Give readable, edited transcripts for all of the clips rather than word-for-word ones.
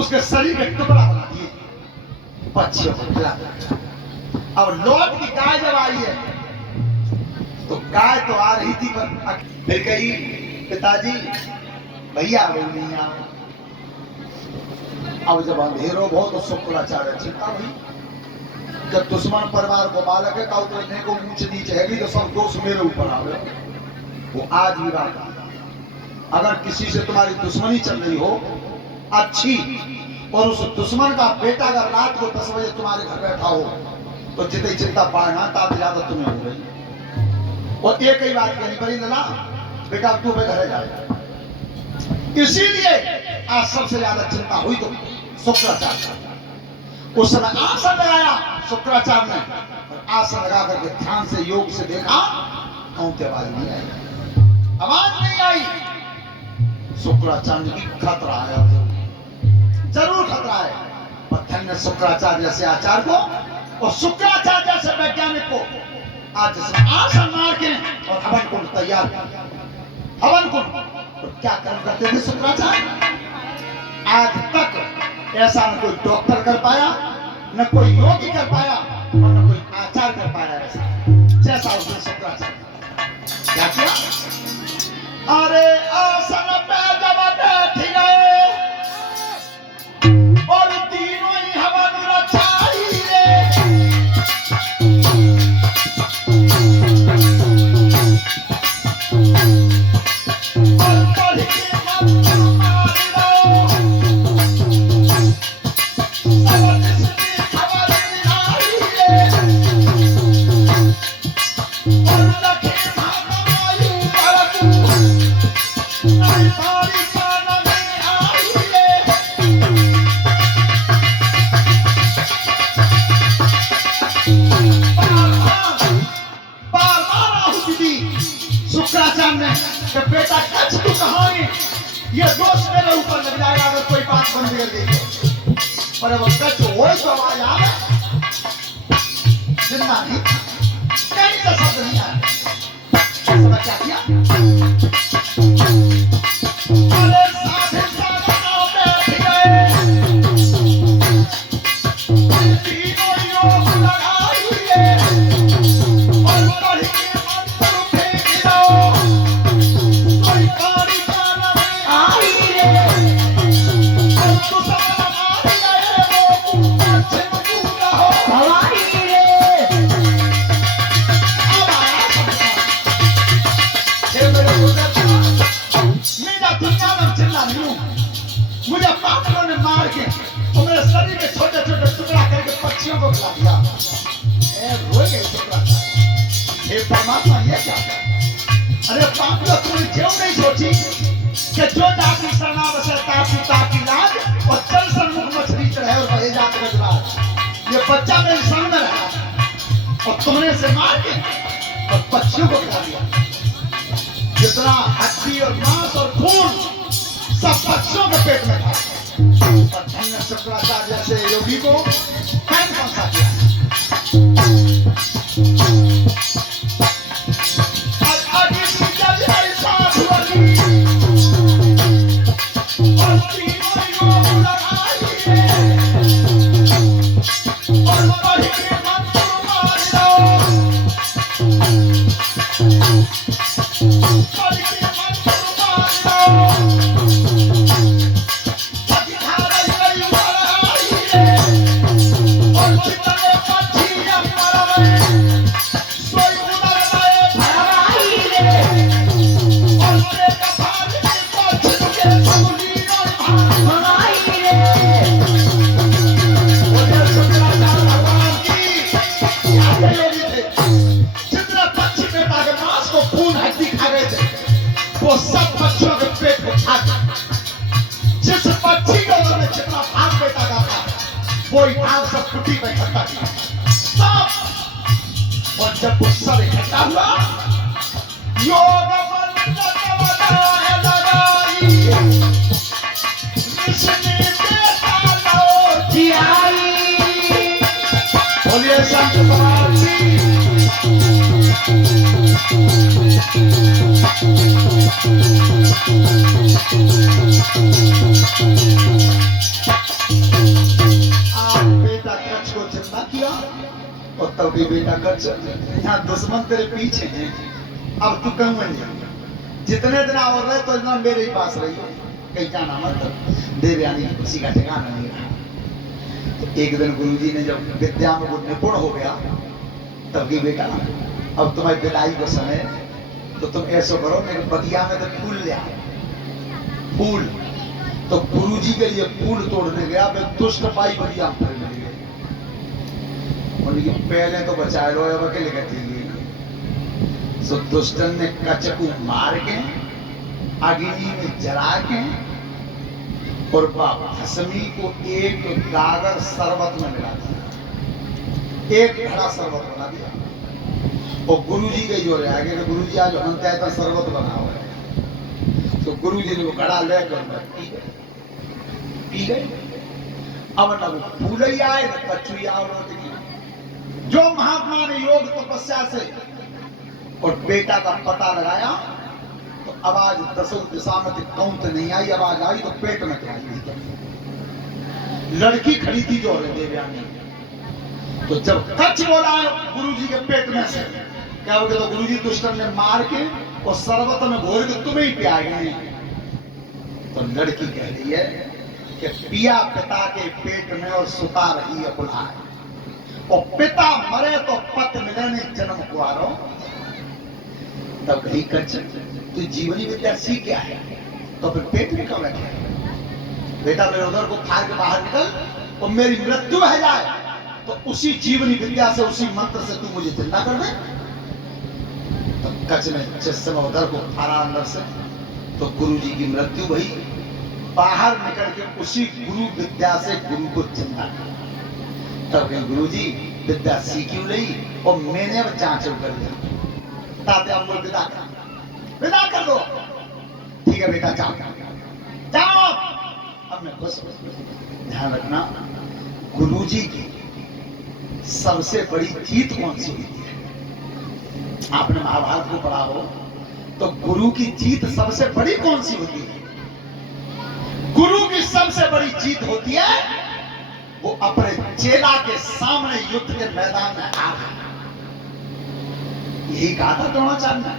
उसके शरीर में टुकड़ा बना दिए, पक्षियों को खिला। अब लौट की गाय जब आई है तो गाय तो आ रही थी पर फिर कही पिताजी भैया वो नहीं आ। अब जब अंधेरो बहुत तो शुक्राचार्य चिंता हुई, जब दुश्मन परिवार को बालक है का उतरने को ऊंच नीच है तो सब दोष मेरे ऊपर आ गए। वो आज भी बात, अगर किसी से तुम्हारी दुश्मनी चल रही हो अच्छी, और उस दुश्मन का बेटा अगर रात को 10 बजे तुम्हारे घर बैठा हो तो जितनी चिंता पाएगा तात ज्यादा तुम्हें हो रही। और एक ही बात कहनी पड़ी ना बेटा तू मैं घरे जाएगा, इसीलिए आज सबसे ज्यादा चिंता हुई तो शुक्राचार्य। उस समय आसन लगाया शुक्राचार्य ने, आसन लगा करके ध्यान से योग से देखा, कौन की आवाज नहीं आई, आवाज नहीं आई। शुक्राचार्य की खतरा है, जरूर खतरा है। पत्थर ने शुक्राचार्य जैसे आचार्य को और शुक्राचार्य जैसे वैज्ञानिक को आज आसन मार के और हवन कुंड तैयार किया। हवन कुंड और क्या कर्म करते थे शुक्राचार्य, आज तक ऐसा न कोई डॉक्टर कर पाया, न कोई योगी कर पाया और न कोई आचार्य कर पाया ऐसा जैसा उसने शुक्राचार्य क्या किया। अरे आसन पे जब बैठ गए और तीनों ही हवन रचाई रे, और पढ़ के मंत्र मार लो, सब जिसकी खबर आई रे, और लखे भागवायु परतु नहीं पारी कान में आई रे। शुक्राचार्य ने कि बेटा कच्छ तू कहाँ है, ये दोष मेरे ऊपर लग जाएगा अगर कोई बात बन बिगड़ गई। पर वो कच्छ हो तो आवाज आ रहा, जिंदा नहीं, कहीं का शब्द नहीं आया। समझ क्या किया, अरे साधे साधना बैठ गए, तीनों योग लगाइए और पढ़ के मंत्र फेंक दो, कोई कारी कान में आई रे, और दुश्मन मार गए वो पश्चिम कूदा हो हवाई रे। अब आया ये मेरे गुजर मेरा दुनिया में चिल्ला नहीं हूँ, मुझे पागलों ने मार के और मेरे शरीर में छोटे छोटे टुकड़ा करके पक्षियों को खिला दिया। रोए गए शुक्राचार्य, हे परमात्मा ये क्या है? अरे पागलों तुमने क्यों नहीं सोची कि जो जाति शरणागत है ताकि लाज और चल सन्मुख मछली चढ़े और बहे जात गजराज, ये बच्चा मेरे सामने रहा और तुमने इसे मार के और पक्षियों को खिला दिया। जितना हड्डी और मांस और खून सब पक्षियों के पेट में था। पर धन्य शुक्राचार्य जैसे योगी को कौन सा किया। आगे की जज ऐसा हुई और तीनों योग लगाइए और पढ़ के मंत्र मार लो, पढ़ के मंत्र मार लो, अधिकार गई बढ़ाइए और जितने पक्षी अंबर में सोई उड़े भराइए और मेरे कपाल में पक्षी के समुली और भराइए। बोले शुक्राचार्य भगवान की क्या योगी थे, जितने पक्षी बेटा के मांस को खून हड्डी खा गए थे वो सब पक्षियों के पेट को खा गए। जिस पक्षी को उन्होंने जितना भाग बेटा का था वो ही भाग सब कुटी में इकट्ठा किया सब, और जब वो सब इकट्ठा हुआ योग मंत्र लगाई बेटा कच्छ को जिंदा किया और तब भी बेटा कच्छ यहाँ दुश्मन तेरे पीछे हैं। अब तू कहूँ नहीं, जितने दिन और रहे तो इतना मेरे ही पास रही, कहीं जाना मत। देवयानी की खुशी का ठिकाना नहीं रहा। तो एक दिन गुरुजी ने जब विद्या में वो निपुण हो गया, तब की बेटा अब तुम्हारी विदाई का समय है, तो तुम ऐसा करो मेरे बगिया में तो फूल ले आओ, फूल। तो गुरुजी के लिए फूल तोड़ने गया, मैं दुष्ट पाई बगिया में फिर मिल गए। उनकी पहले तो बचाए लो, अब अकेले कटी गई। सो दुष्टन ने कच्छ को मार के अग्नि में जला के और भस्मी को एक गागर शरबत में मिला दिया, एक घड़ा शरबत बना दिया। और गुरुजी के जो रह गए, गुरुजी आज बनता है तो शरबत बना हुआ है। तो गुरुजी ने वो घड़ा लेकर पी गए। अब न वो फूल ही आए न कच्छु ही आओ लौट गई। जो महात्मा ने योग तपस्या से और बेटा का पता लगाया, तो आवाज दसों दिशा में कौंत नहीं आई, आवाज आई तो पेट में क्या आई। लड़की खड़ी थी जो देवयानी। तो जब कच्छ बोला गुरुजी के पेट में से, क्या हो गया? तो गुरुजी दुष्टन ने मार के और शरबत में घोर के तुम्हें ही पियाएंगे। तो लड़की कह रही है कि पिया पिता के पेट में और सुता रही है बुलाए, और पिता मरे तो पत मिले नहीं जन्म कुआरो। तब कही कच्छ तू जीवनी विद्या सीख क्या है? तो फिर पेट में कब बैठे? बेटा मेरे उधर को फाड़ के बाहर निकल, और मेरी मृत्यु है जाए तो उसी जीवनी विद्या से, उसी मंत्र से तू मुझे जिंदा कर दे। तो कच्छ ने जिस समय उधर को फाड़ा अंदर से, तो गुरुजी की मृत्यु हुई। बाहर निकल के उसी गुरु विद्या से गुरु को जिंदा किया। तब कहीं गुरुजी विद्या सीखी नहीं, और मैंने अब जांच कर दिया। ताते हम लोग विदा कर दो। ठीक है बेटा जाओ जाओ। अब मैं खुश। ध्यान रखना, गुरुजी की सबसे बड़ी जीत कौन सी होती है? आपने महाभारत को पढ़ा हो तो गुरु की जीत सबसे बड़ी कौन सी होती है? गुरु की सबसे बड़ी जीत होती है वो अपने चेला के सामने युद्ध के मैदान में आ गया। यही कहा था द्रोणाचार्य ने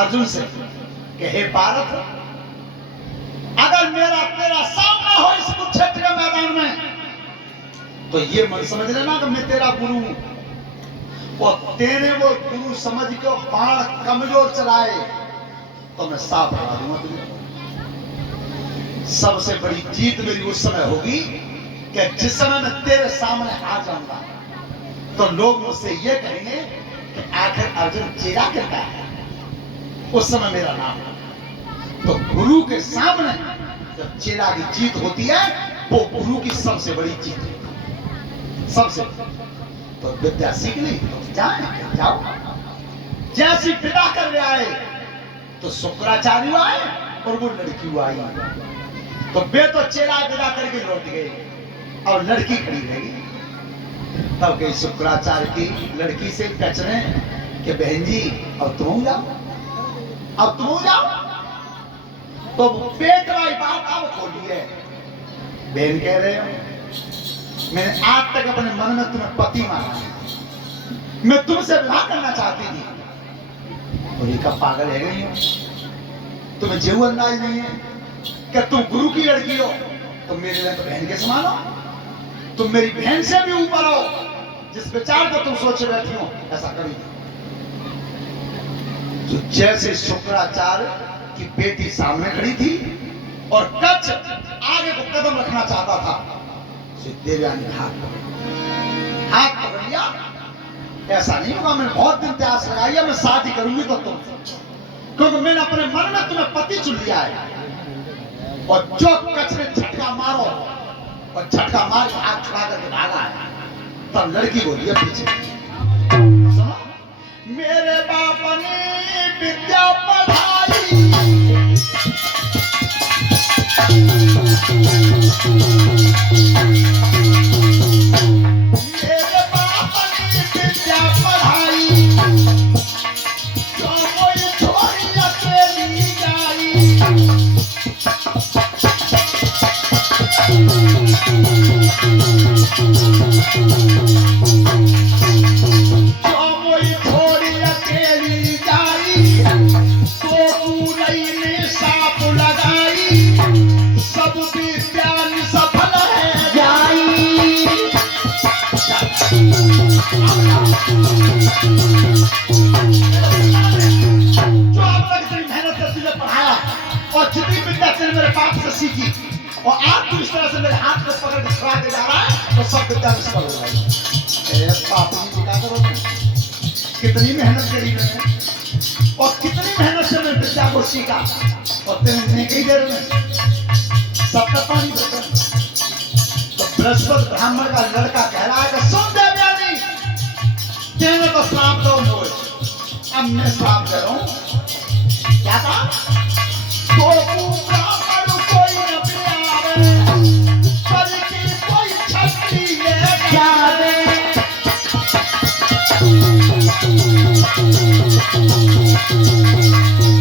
अर्जुन से कि हे भारत, अगर मेरा तेरा सामना हो इस कुरुक्षेत्र के मैदान में, तो ये मन समझ लेना कि मैं तेरा गुरु हूं, और तेरे वो गुरु समझ के बाण कमजोर चलाए तो मैं साफ हरा दूंगा तुझे। सबसे बड़ी जीत मेरी उस समय होगी कि जिस समय मैं तेरे सामने आ जाऊंगा तो लोग मुझसे ये कहेंगे कि आखिर अर्जुन चेला करता है, उस समय मेरा नाम है। तो गुरु के सामने जब चेला की जीत होती है, वो गुरु की सबसे बड़ी जीत है। सबसे तो विद्या सीख ली तो जाओ। जैसी विदा कर रहे आए तो शुक्राचार्य आए और वो लड़की आई। तो वे तो चेला विदा करके लौट गए और लड़की खड़ी रही। तब गई शुक्राचार्य की लड़की से कचने कि बहन जी अब तुम जाओ, अब तुम जाओ। तो पेट वाली बात अब खोली है। बहन कह रहे हो मैंने आज तक अपने मन में तुम्हें पति माना है, मैं तुमसे विवाह करना चाहती थी। और ये कब पागल है गई हो? तुम्हें जेऊ अंदाज नहीं है कि तुम गुरु की लड़की हो, तुम मेरे लिए तो बहन के समान हो, तुम मेरी बहन से भी ऊपर हो। जिस विचार को तुम सोच बैठी हो ऐसा कभी। तो जैसे शुक्राचार्य की बेटी सामने खड़ी थी और कच्छ आगे को कदम रखना चाहता था, देवयानी ने हाथ पकड़ लिया। ऐसा नहीं होगा, मैंने बहुत दिन त्यास लगाई है, मैं शादी करूंगी तो तुम, क्योंकि मैंने अपने मन में तुम्हें पति चुन लिया है। और जो कच्छ ने झटका मारो और झटका मार के हाथ छुड़ा करके भागा है, तब लड़की बोली है पीछे, सुनो मेरे बाप ने विद्या पढ़ाई, मेरे बाप ने विद्या पढ़ाई, जो मोई छोड़ी अकेली जाई तो पूरई में साप लगाई सब विद्या सफल है जाई। जो आप तक इतनी मेहनत से तुझे पढ़ाया और जितनी विद्या तेरे मेरे बाप से सीखी और आज तू इस तरह से मेरे हाथ में पकड़ के छुड़ा के जा रहा है तो सब विद्या निष्फल हो जाएगी। बाप जी क्या करोगे? कितनी मेहनत करी मैंने और कितनी मेहनत से मैं विद्या को सीखा और तेरे कई देर में सबका पानी देते। तो बृहस्पति ब्राह्मण का लड़का कह रहा है कि सुन दे ज्ञानी तेने तो श्राप दो मोर, अब मैं श्राप दे रहा हूं। क्या था? तो ब्राह्मण कोई न प्यारे पर की कोई छत्री ले जावे।